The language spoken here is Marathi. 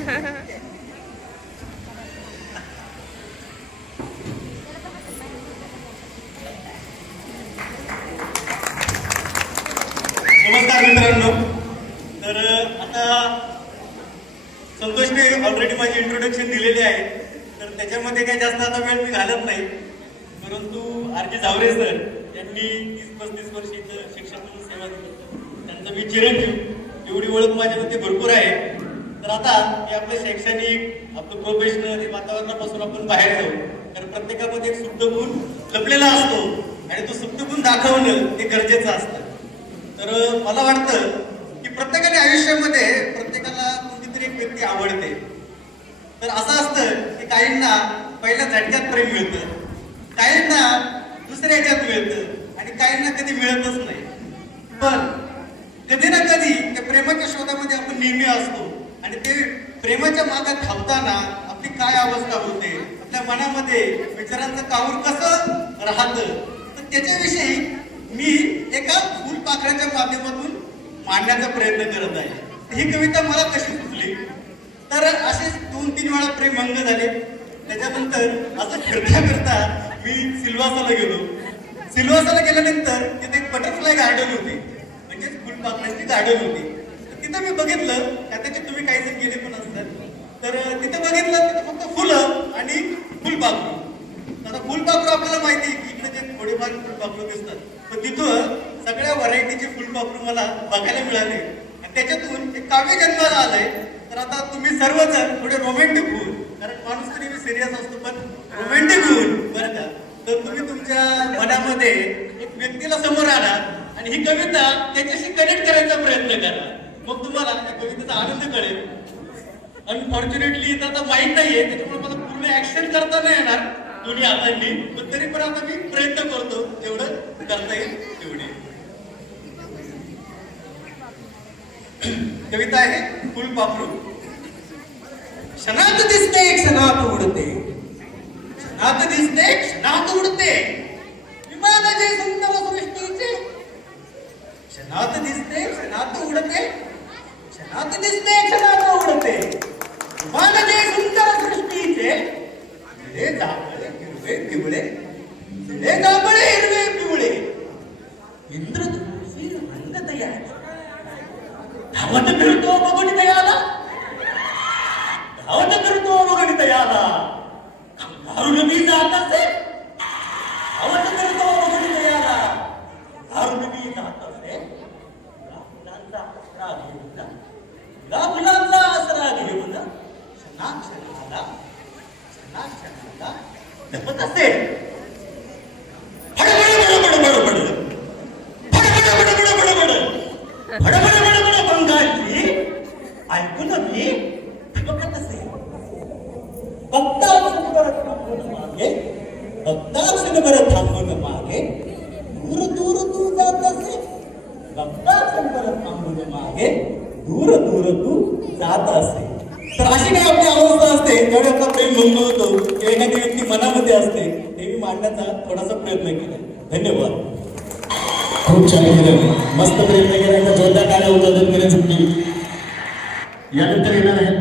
नमस्कार मित्रांनो. तर आता संतोषने ऑलरेडी माझी इंट्रोडक्शन दिलेली आहे, तर त्याच्यामध्ये काही जास्त आता वेळ मी घालत नाही. परंतु आर.जे. झावरे सर यांनी 30-35 वर्ष इथं शिक्षक म्हणून सेवा दिली. त्यांचं मी चिरंजीव, एवढी ओळख माझ्यामध्ये भरपूर आहे. तर आता हे आपलं शैक्षणिक, आपलं प्रोफेशनल वातावरणापासून आपण बाहेर जाऊ. तर प्रत्येकामध्ये एक सुप्त गुण लपलेला असतो आणि तो सुप्त गुण दाखवणं हे गरजेचं असतं. तर मला वाटतं की प्रत्येकाने आयुष्यामध्ये प्रत्येकाला कोणतीतरी एक व्यक्ती आवडते. तर असं असतं की काहींना पहिल्या झटक्यात प्रेम मिळतं, काहींना दुसऱ्या ह्याच्यात मिळतं आणि काहींना कधी मिळतच नाही. पण कधी ना कधी त्या प्रेमाच्या शोधामध्ये आपण नेहमी असतो आणि ते प्रेमाच्या मागे धावताना आपली काय अवस्था होते, आपल्या मनामध्ये विचारांचं काहूर कसं राहतं, तर त्याच्याविषयी मी एका फुलपाखराच्या माध्यमातून मांडण्याचा प्रयत्न करत आहे. ही कविता मला कशी सुचली, तर असे 2-3 वेळा प्रेमभंग झाले. त्याच्यानंतर असं फिरता फिरता मी सिल्वासाला गेलो. सिल्वासाला गेल्यानंतर तिथे एक बटरफ्लाय गार्डन होती, म्हणजेच फुलपाखरांची गार्डन होती. तिथं मी बघितलं, त्याच्यात तुम्ही काही जण गेले पण असतात, तर तिथं बघितलं तिथं फक्त फुलं आणि फुलपाखरू. आता फुलपाखरू आपल्याला माहिती आहे की इकडे जे थोडेफार फुलपाखरू दिसतात, पण तिथं सगळ्या व्हरायटीचे फुलपाखरू मला बघायला मिळाले आणि त्याच्यातून एक काव्य जन्माला आलंय. तर आता तुम्ही सर्वजण थोडे रोमॅन्टिक होऊन, कारण माणूस तरी सिरियस असतो पण रोमॅन्टिक होऊन बरं का, तर तुम्ही तुमच्या मनामध्ये एक व्यक्तीला समोर आणा आणि ही कविता त्याच्याशी कनेक्ट करायचा प्रयत्न करा. मग तुम्हाला त्या कवितेचा आनंद कळेल. अनफॉर्च्युनेटली इथं आता माहीत नाहीये, त्याच्यामुळे मला पूर्ण ऍक्शन करता नाही येणार दोन्ही हातांनी, पण तरी पण आता मी प्रयत्न करतो जेवढं करता येईल तेवढे. कविता आहे फुलपाखरू. क्षणात दिसते क्षणात उडते, क्षणात दिसते क्षणात उडते, विमानाचे सुंदर सृष्टीचे. क्षणात दिसते क्षणात उडते, क्षणात दिसते क्षणात उडते, विमानाचे सुंदर सृष्टीचे. निळे जांभळे हिरवे पिवळे, निळे जांभळे हिरवे पिवळे, इंद्रधनुषी रंग तयार. धावत फिरतो बघून तयाला, धावत फिरतो बघून तयाला, धारून मी जात असे. धावत फिरतो बघून तयाला, धारून मी जात असे. फुलांचा आसरा घेऊन, फुलांचा आसरा घेऊन, क्षणाक्षणाला क्षणाक्षणाला जपत असे. ऐकून मी बघत असे. क्षणभर थांबून मागे, दूर दूर तू जात असे. क्षणभर थांबून मागे, दूर दूर तू जात असे. तर अशी काही आपली अवस्था असते जेव्हा आपला प्रेम भंग होतो किंवा एखादी व्यक्ती मनामध्ये असते, ते मी मांडण्याचा थोडासा प्रयत्न केला. धन्यवाद. खूप छान केलं, मस्त प्रयत्न केला. जोरदार टाळ्या उद्घाटन करण्यासाठी. यानंतर येणार आहे